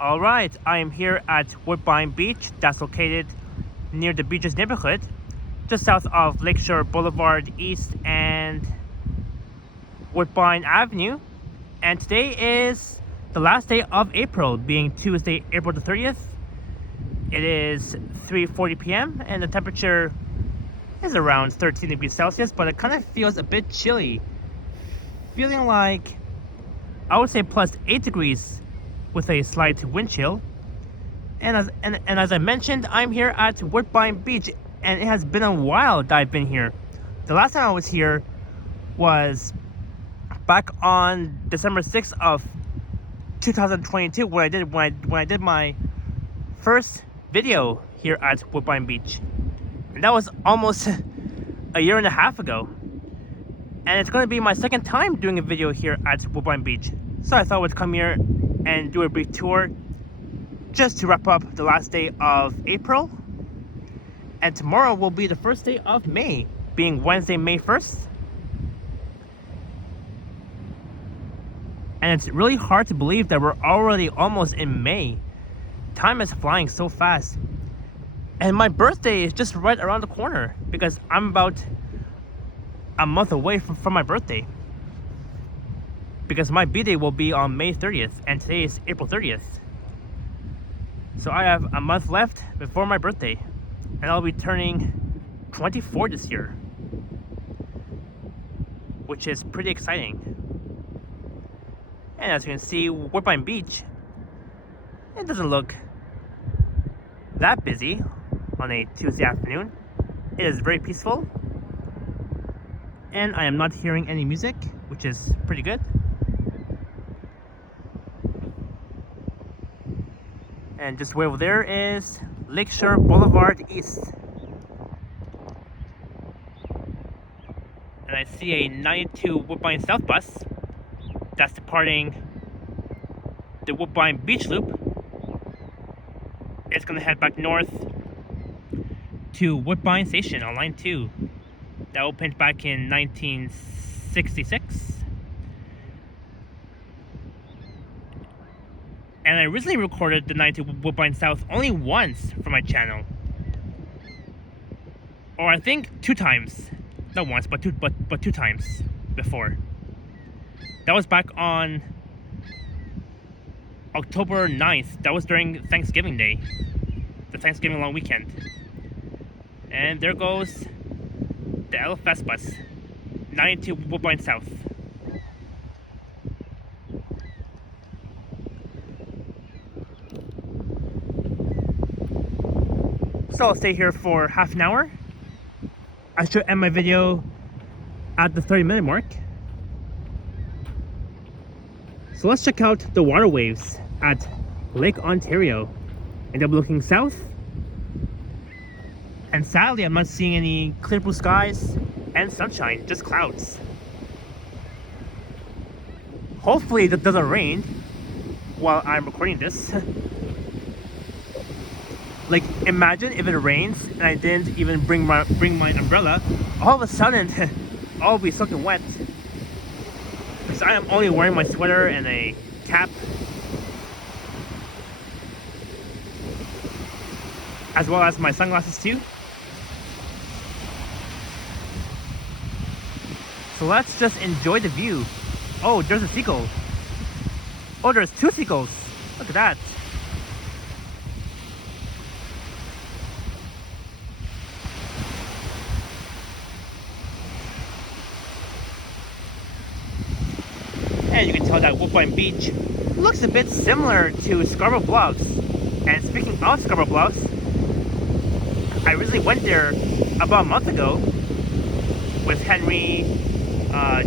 All right, I am here at Woodbine Beach, that's located near the beach's neighborhood, just south of Lakeshore Boulevard East and Woodbine Avenue. And today is the last day of April, being Tuesday, April the 30th. It is 3:40 p.m. and the temperature is around 13 degrees Celsius, but it kind of feels a bit chilly. Feeling like, I would say, plus 8 degrees with a slight wind chill. And as I mentioned, I'm here at Woodbine Beach, and it has been a while that I've been here. The last time I was here was back on December 6th of 2022 when I did my first video here at Woodbine Beach. And that was almost a year and a half ago. And it's going to be my second time doing a video here at Woodbine Beach. So I thought I would come here and do a brief tour just to wrap up the last day of April. And tomorrow will be the first day of May, being Wednesday, May 1st. And it's really hard to believe that we're already almost in May. Time is flying so fast. And my birthday is just right around the corner because I'm about a month away from my birthday. Because my b-day will be on May 30th and today is April 30th. So I have a month left before my birthday and I'll be turning 24 this year, which is pretty exciting. And as you can see, Woodbine Beach, it doesn't look that busy on a Tuesday afternoon. It is very peaceful and I am not hearing any music, which is pretty good. And just way over there is Lakeshore Boulevard East. And I see a 92 Woodbine South bus that's departing the Woodbine Beach Loop. It's going to head back north to Woodbine Station on Line 2. That opened back in 1966. And I recently recorded the 92 Woodbine South only once for my channel. Or I think 2 times. Not once, but two times before. That was back on October 9th. That was during Thanksgiving Day. The Thanksgiving long weekend. And there goes the LFS bus. 92 Woodbine South. So I'll stay here for half an hour. I should end my video at the 30-minute mark. So let's check out the water waves at Lake Ontario. And I'll be looking south. And sadly, I'm not seeing any clear blue skies and sunshine, just clouds. Hopefully it doesn't rain while I'm recording this. Like, imagine if it rains and I didn't even bring my umbrella. All of a sudden, I'll be soaking wet. Because I am only wearing my sweater and a cap, as well as my sunglasses too. So let's just enjoy the view. Oh, there's a seagull. Oh, there's 2 seagulls. Look at that. And you can tell that Woodbine Beach looks a bit similar to Scarborough Bluffs. And speaking of Scarborough Bluffs, I recently went there about a month ago with Henry,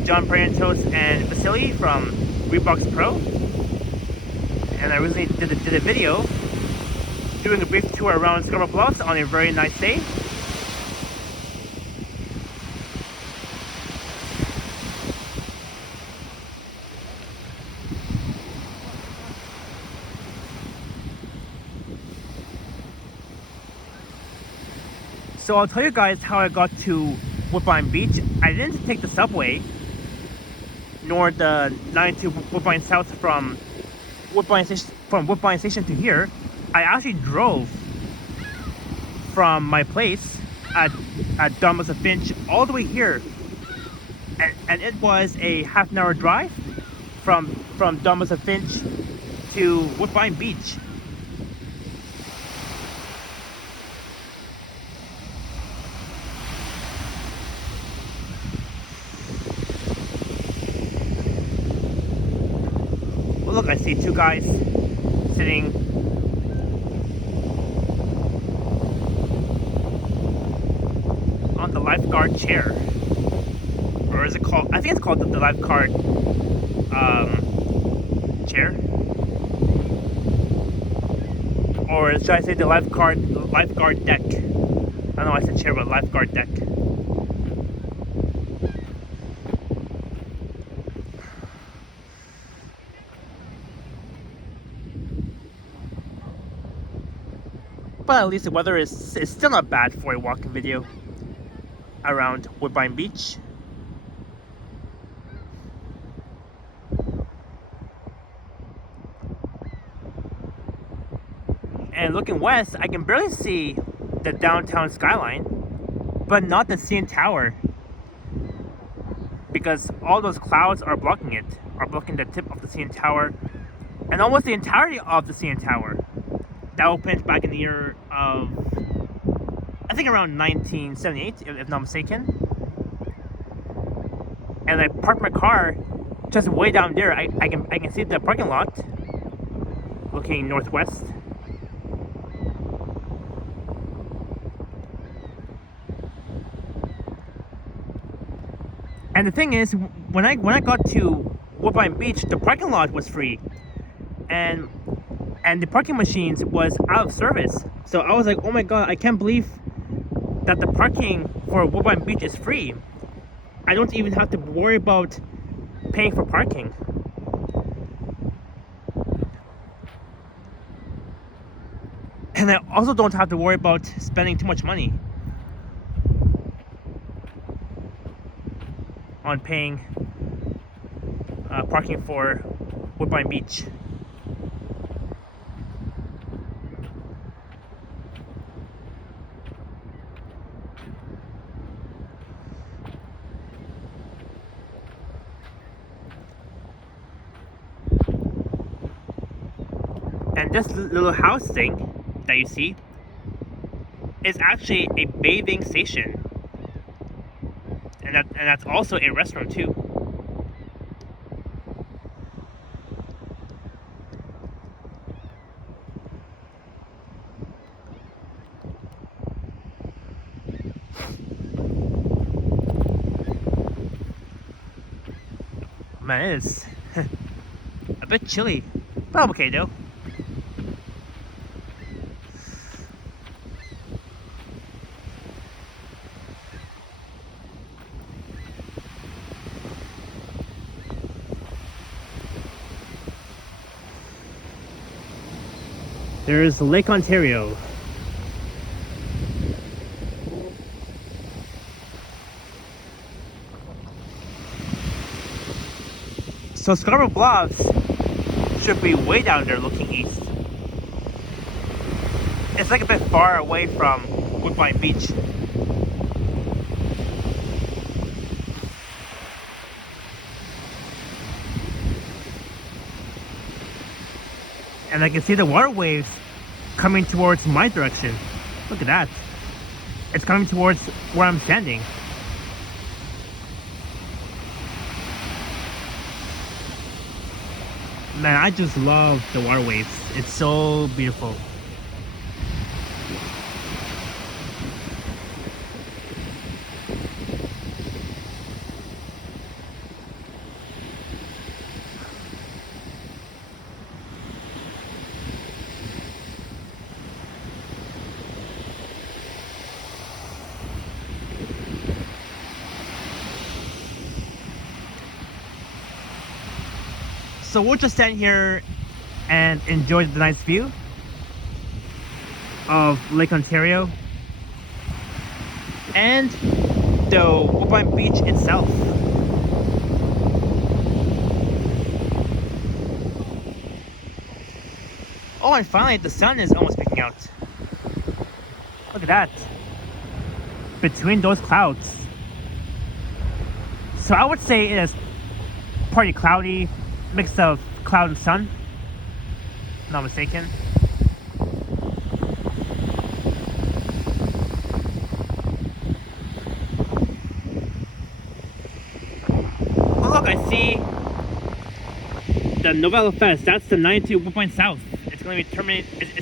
John Briantos, and Vasily from Reeboks Pro. And I recently did a video doing a brief tour around Scarborough Bluffs on a very nice day. So I'll tell you guys how I got to Woodbine Beach. I didn't take the subway, nor the 92 Woodbine South from Woodbine from Woodbine Station to here, I actually drove from my place at Dunmas and Finch all the way here, and it was a half-an-hour drive from Dunmas and Finch to Woodbine Beach. Well, look, I see two guys sitting on the lifeguard chair. Or is it called? I think it's called the lifeguard chair. Or should I say the lifeguard deck? I don't know why I said chair, but lifeguard deck. But at least the weather is still not bad for a walking video around Woodbine Beach. And looking west, I can barely see the downtown skyline, but not the CN Tower, because all those clouds are blocking it, are blocking the tip of the CN Tower, and almost the entirety of the CN Tower. That opened back in the year of, I think around 1978, if not mistaken. And I parked my car just way down there. I can see the parking lot looking northwest. And the thing is, when I got to Woodbine Beach, the parking lot was free, and the parking machines was out of service. So I was like, oh my god, I can't believe that the parking for Woodbine Beach is free. I don't even have to worry about paying for parking. And I also don't have to worry about spending too much money on paying parking for Woodbine Beach. And this little house thing that you see is actually a bathing station. And that's also a restaurant too. Man, it is a bit chilly, but I'm okay though. There's Lake Ontario. So Scarborough Bluffs should be way down there looking east. It's like a bit far away from Woodbine Beach. And I can see the water waves coming towards my direction. Look at that. It's coming towards where I'm standing. Man, I just love the water waves. It's so beautiful. So we'll just stand here and enjoy the nice view of Lake Ontario and the Woodbine Beach itself. Oh, and finally the sun is almost peeking out. Look at that. Between those clouds. So I would say it is partly cloudy, mix of cloud and sun. Not mistaken. Oh look, I see the Novella Fest. That's the 92 Woodbine South. It's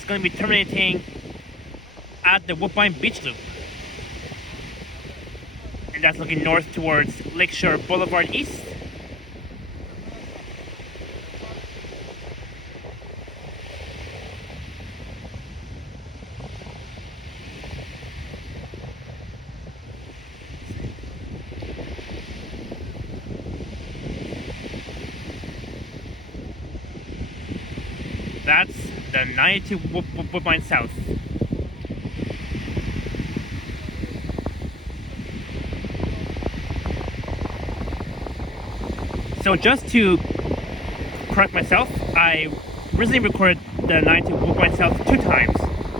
going to be terminating at the Woodbine Beach Loop, and that's looking north towards Lakeshore Boulevard East. That's the 92 Woodbine South. So just to correct myself, I originally recorded the 92 Woodbine South 2 times.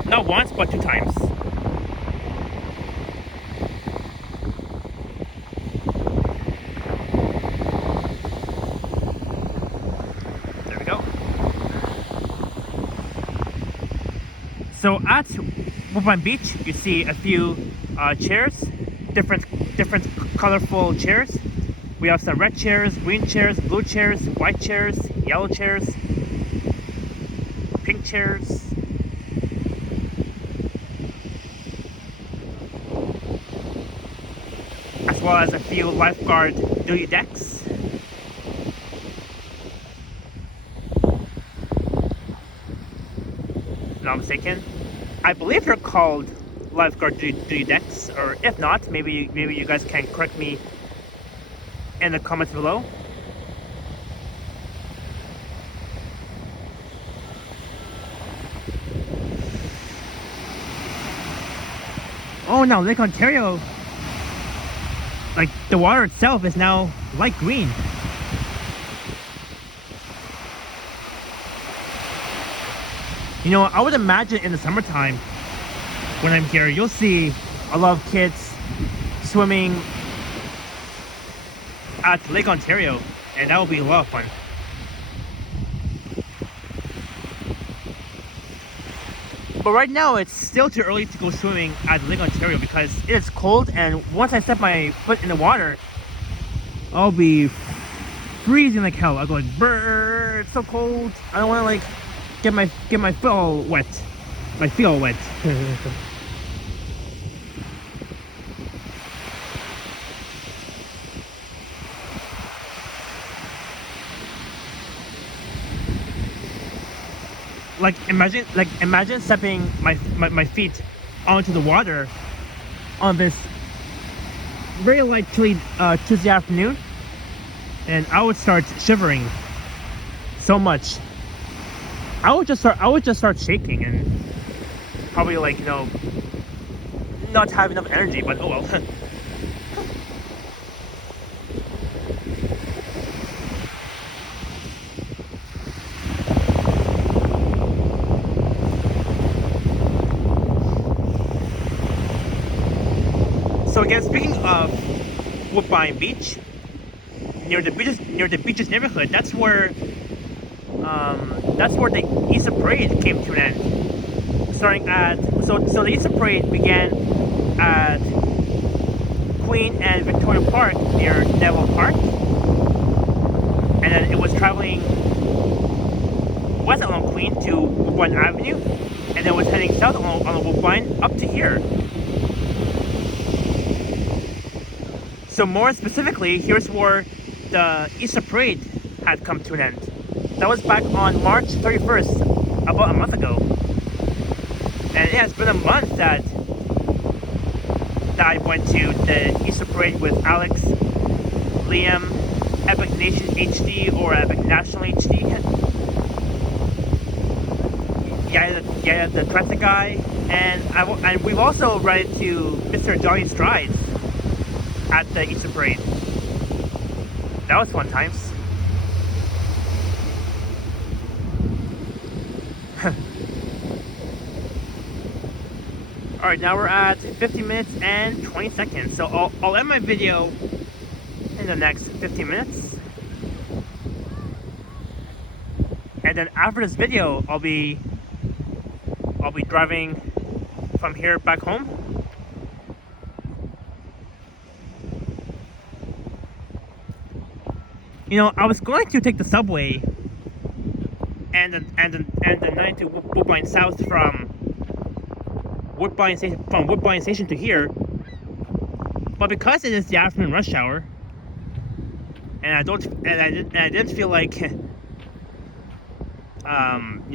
Not once, but 2 times. There we go. So at Woodbine Beach, you see a few chairs, different colorful chairs. We have some red chairs, green chairs, blue chairs, white chairs, yellow chairs, pink chairs. As well as a few lifeguard duty decks. Not mistaken. I believe they're called lifeguard duty decks, or if not, maybe you guys can correct me in the comments below. Oh, now Lake Ontario, like the water itself is now light green. You know, I would imagine in the summertime when I'm here, you'll see a lot of kids swimming at Lake Ontario, and that will be a lot of fun. But right now it's still too early to go swimming at Lake Ontario because it is cold, and once I step my foot in the water, I'll be freezing like hell. I'll go like, brrr, it's so cold. I don't want to like get my foot all wet. My feet all wet. Like imagine stepping my feet onto the water on this very light chilly Tuesday afternoon, and I would start shivering so much. I would just start shaking and probably like, you know, not have enough energy, but oh well. So again, speaking of Woodbine Beach, near the beaches neighborhood, that's where the Easter Parade came to an end. Starting at so the Easter Parade began at Queen and Victoria Park near Neville Park, and then it was traveling west along Queen to Woodbine Avenue, and then was heading south on the Woodbine up to here. So more specifically, here's where the Easter Parade had come to an end. That was back on March 31st, about a month ago. And it has been a month that I went to the Easter Parade with Alex, Liam, Epic Nation HD or Epic National HD. Yeah, the traffic guy. And we've also run into Mr. Johnny Strides at the Easter Parade. That was fun times. Alright, now we're at 50 minutes and 20 seconds. So I'll end my video in the next 15 minutes. And then after this video, I'll be driving from here back home. You know, I was going to take the subway and the 92 Woodbine South from Woodbine Station to here, but because it is the afternoon rush hour, and I didn't feel like you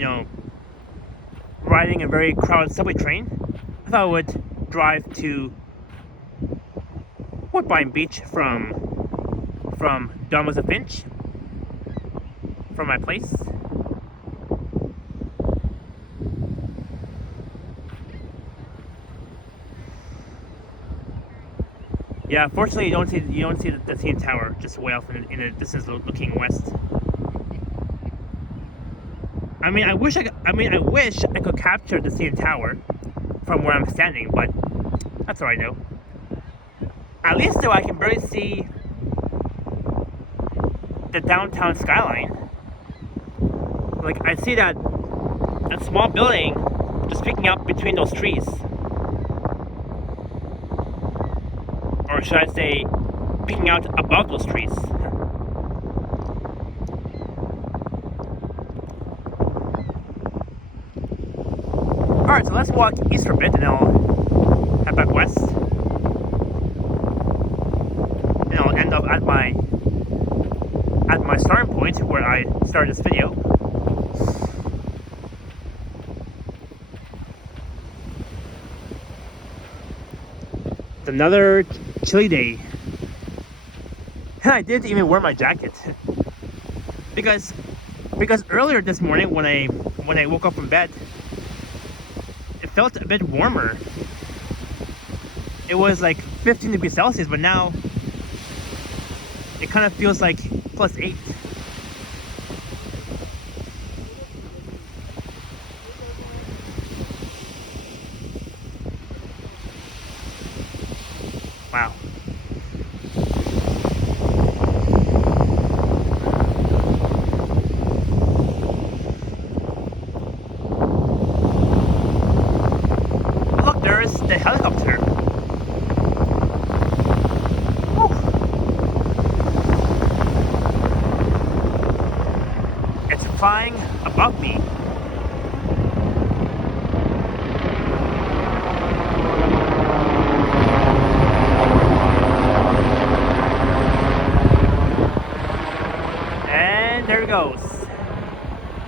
know, riding a very crowded subway train, I thought I would drive to Woodbine Beach from Dunwich and Finch from my place. Yeah, fortunately you don't see the CN Tower, just way off in the distance, looking west. I wish I could capture the CN Tower from where I'm standing, but that's alright though. At least though I can barely see the downtown skyline. Like, I see that small building just peeking up between those trees. Or should I say, peeking out above those trees. Alright, so let's walk east for a bit and I'll head back west. And I'll end up at my starting point where I started this video. It's another chilly day. And I didn't even wear my jacket. because earlier this morning when I woke up from bed, it felt a bit warmer. It was like 15 degrees Celsius, but now it kind of feels like +8. Wow. Look, there is the helicopter. Whew. It's flying above me. There it goes.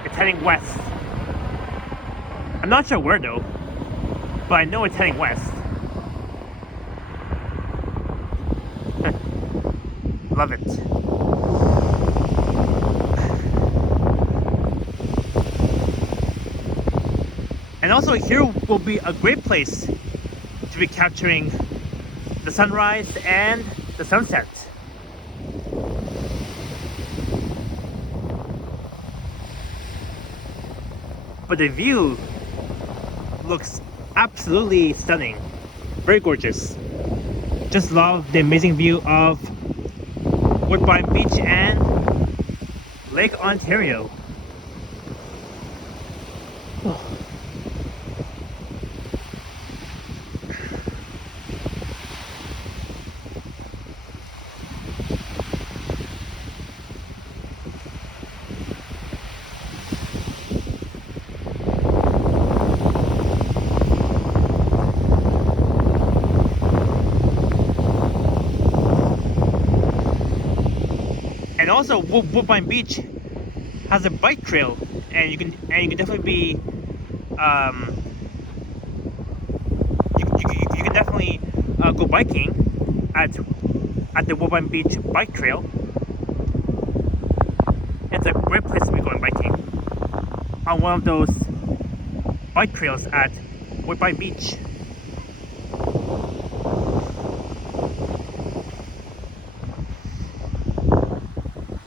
It's heading west. I'm not sure where though, but I know it's heading west. Love it. And also here will be a great place to be capturing the sunrise and the sunset. But the view looks absolutely stunning. Very gorgeous. Just love the amazing view of Woodbine Beach and Lake Ontario. Oh. And also, Woodbine Beach has a bike trail, and you can definitely be, you can definitely go biking at the Woodbine Beach bike trail. It's a great place to be going biking on one of those bike trails at Woodbine Beach.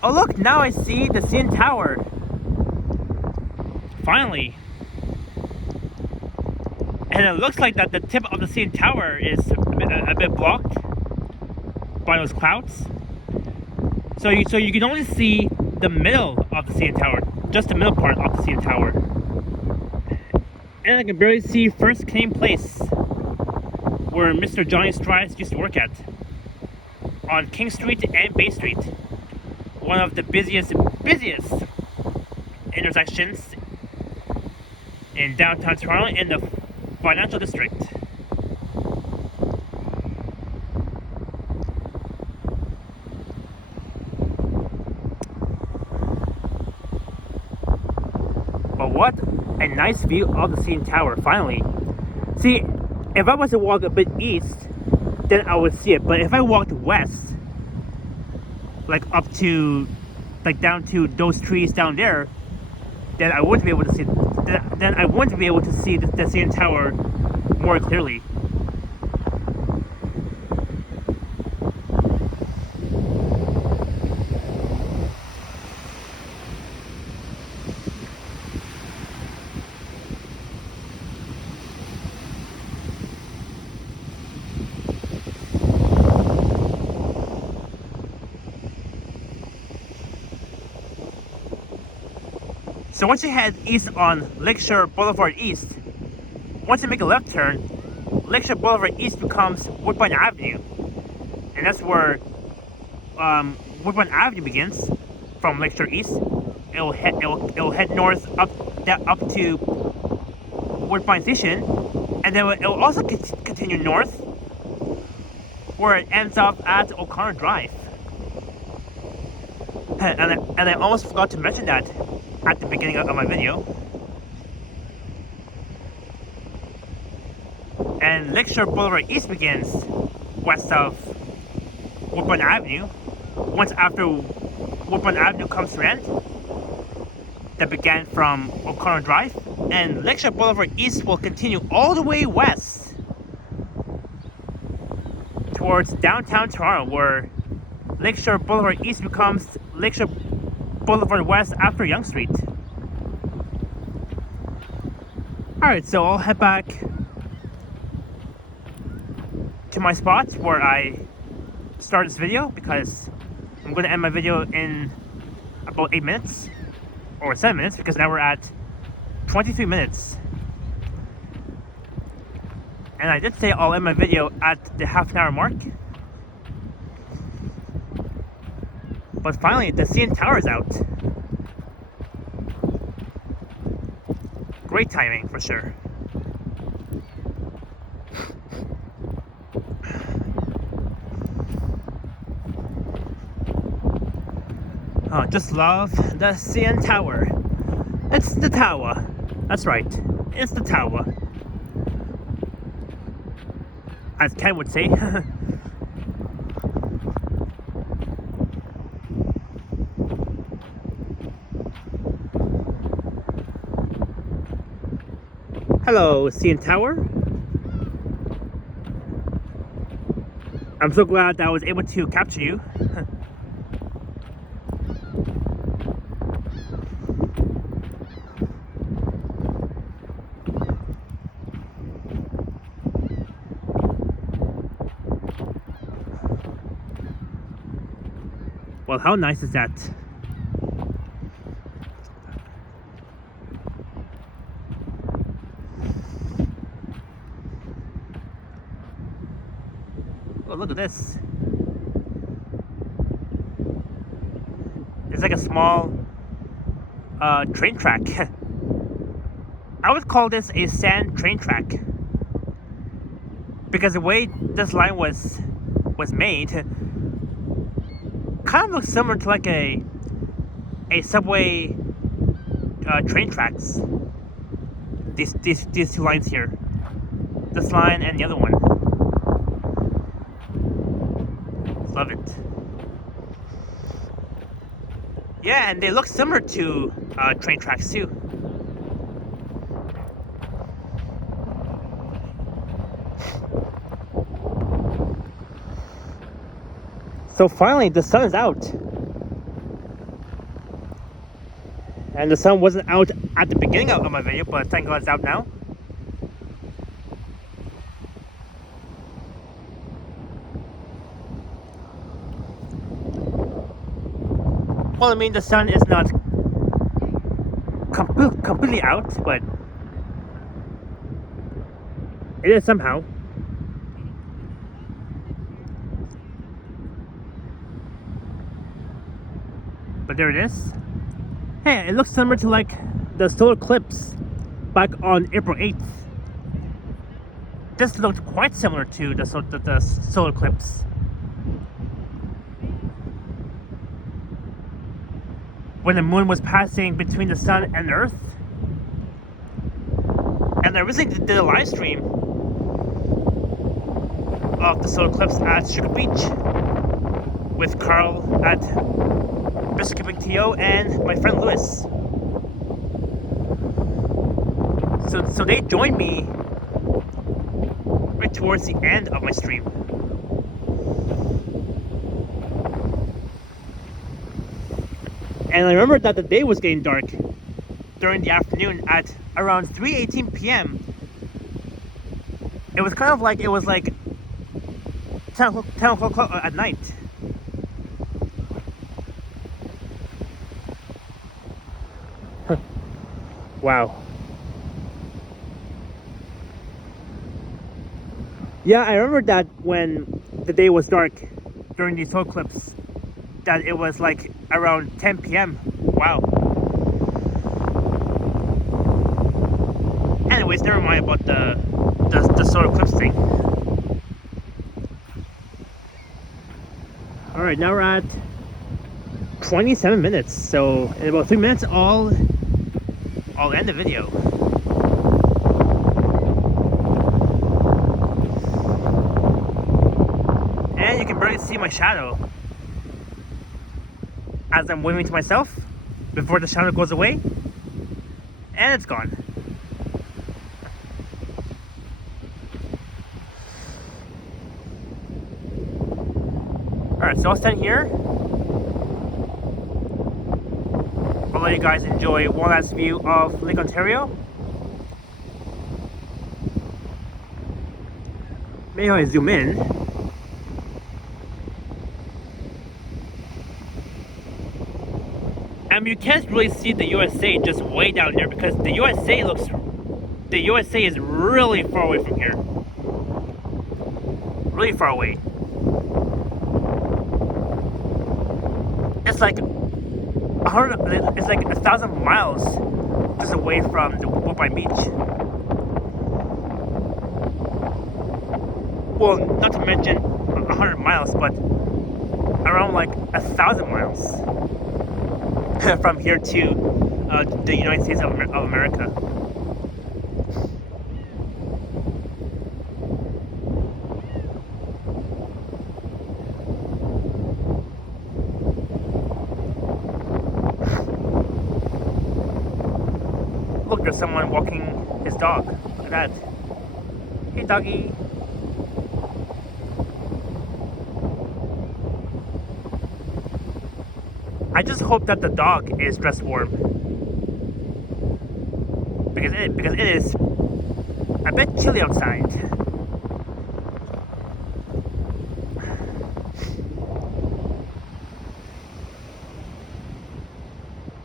Oh look, now I see the CN Tower. Finally. And it looks like that the tip of the CN Tower is a bit blocked by those clouds. So you can only see the middle of the CN Tower, just the middle part of the CN Tower. And I can barely see First Canadian Place, where Mr. Johnny Strides used to work at, on King Street and Bay Street, one of the busiest intersections in downtown Toronto in the financial district. But what a nice view of the CN Tower, finally. See, if I was to walk a bit east, then I would see it. But if I walked west, like up to, like down to those trees down there, then I wouldn't be able to see. Then I wouldn't be able to see the CN Tower more clearly. So once you head east on Lakeshore Boulevard East, once you make a left turn, Lakeshore Boulevard East becomes Woodbine Avenue. And that's where Woodbine Avenue begins from Lakeshore East. It'll head north up to Woodbine Station, and then it'll also continue north, where it ends up at O'Connor Drive. And I almost forgot to mention that at the beginning of my video. And Lakeshore Boulevard East begins west of Woodbine Avenue. Once after Woodbine Avenue comes to an end, that began from O'Connor Drive, and Lakeshore Boulevard East will continue all the way west towards downtown Toronto, where Lakeshore Boulevard East becomes Lakeshore Boulevard West after Yonge Street. Alright, so I'll head back to my spot where I started this video, because I'm going to end my video in about 8 minutes, or 7 minutes, because now we're at 23 minutes. And I did say I'll end my video at the half-an-hour mark. But finally, the CN Tower is out. Great timing, for sure. Oh, just love the CN Tower. It's the tower. That's right. It's the tower. As Ken would say. Hello, CN Tower. I'm so glad that I was able to capture you. Well, how nice is that? Oh, look at this. It's like a small train track. I would call this a sand train track, because the way this line was made kind of looks similar to like a subway train tracks. These two lines here, this line and the other one. Love it. Yeah, and they look similar to train tracks too. So finally, the sun is out. And the sun wasn't out at the beginning of my video, but thank God it's out now. Well, I mean, the sun is not completely out, but it is somehow. But there it is. Hey, it looks similar to like the solar eclipse back on April 8th. This looked quite similar to the solar eclipse. When the moon was passing between the sun and Earth. And I recently did a live stream of the solar eclipse at Sugar Beach with Carl at Biscuit Tio and my friend Lewis. So they joined me right towards the end of my stream. And I remember that the day was getting dark during the afternoon at around 3:18 p.m. It was kind of like, it was like 10 o'clock at night. Wow. Yeah, I remember that when the day was dark during the solar eclipse, that it was like around 10 p.m. Wow. Anyways, never mind about the solar eclipse thing. Alright, now we're at 27 minutes, so in about 3 minutes I'll end the video. And you can barely see my shadow as I'm waving to myself before the shadow goes away, and it's gone. Alright, so I'll stand here. I'll let you guys enjoy one last view of Lake Ontario. Maybe I zoom in. And you can't really see the USA just way down there because the USA is really far away from here. Really far away. It's like 1,000 miles just away from the Woodbine Beach. Well, not to mention 100 miles, but around like 1,000 miles from here to the United States of America. Look, there's someone walking his dog. Look at that. Hey, doggy. I just hope that the dog is dressed warm, because it is a bit chilly outside.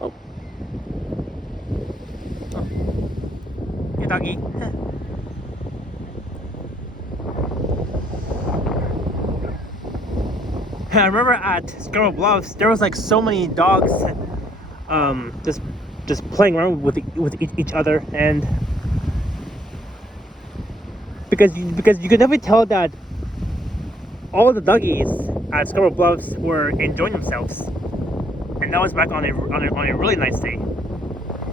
Oh. Hey, doggy. I remember at Scarborough Bluffs there was like so many dogs just playing around with each other, and because you could definitely tell that all the doggies at Scarborough Bluffs were enjoying themselves, and that was back on a really nice day,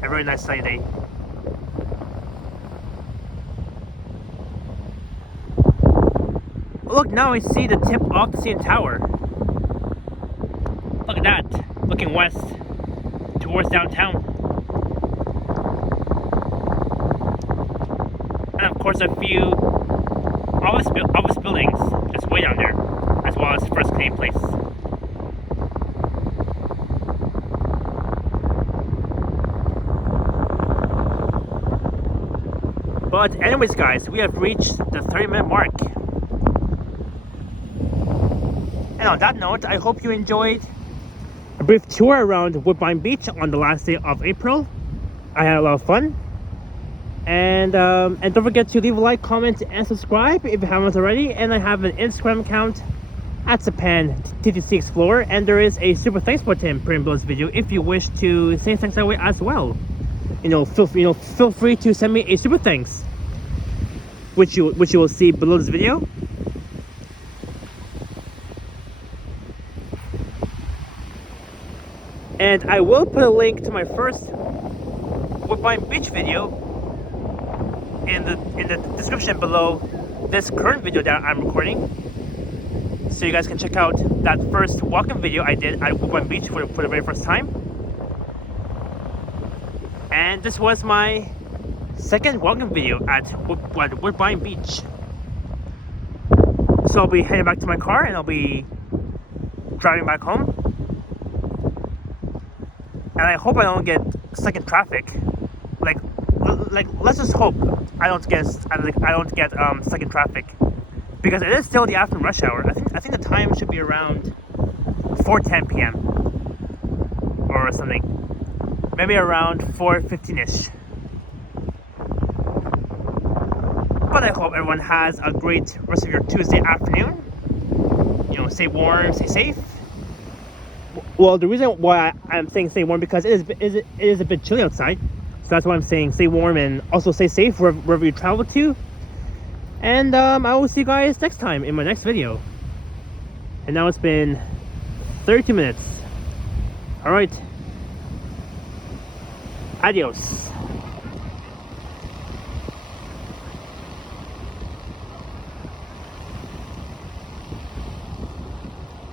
a very nice sunny day. Look, now I see the tip of the CN Tower. Look at that, looking west towards downtown. And of course a few office buildings just way down there, as well as First Canadian Place. But anyways guys, we have reached the 30-minute mark. And on that note, I hope you enjoyed brief tour around Woodbine Beach on the last day of April. I had a lot of fun. And don't forget to leave a like, comment, and subscribe if you haven't already. And I have an Instagram account at Japan TTC Explorer, and there is a super thanks button below this video if you wish to say thanks that way as well. Feel free to send me a super thanks, which you will see below this video. And I will put a link to my first Woodbine Beach video in the description below this current video that I'm recording, so you guys can check out that first walk-in video I did at Woodbine Beach for the very first time. And this was my second walk-in video at Woodbine Beach. So I'll be heading back to my car and I'll be driving back home. And I hope I don't get stuck in traffic. Like let's just hope I don't get stuck in traffic, because it is still the afternoon rush hour. I think the time should be around 4:10 p.m. or something, maybe around 4:15ish. But I hope everyone has a great rest of your Tuesday afternoon. Stay warm, stay safe. Well, the reason why I'm saying stay warm, because it is a bit chilly outside. So that's why I'm saying stay warm, and also stay safe wherever you travel to. And I will see you guys next time in my next video. And now it's been 32 minutes. Alright. Adios.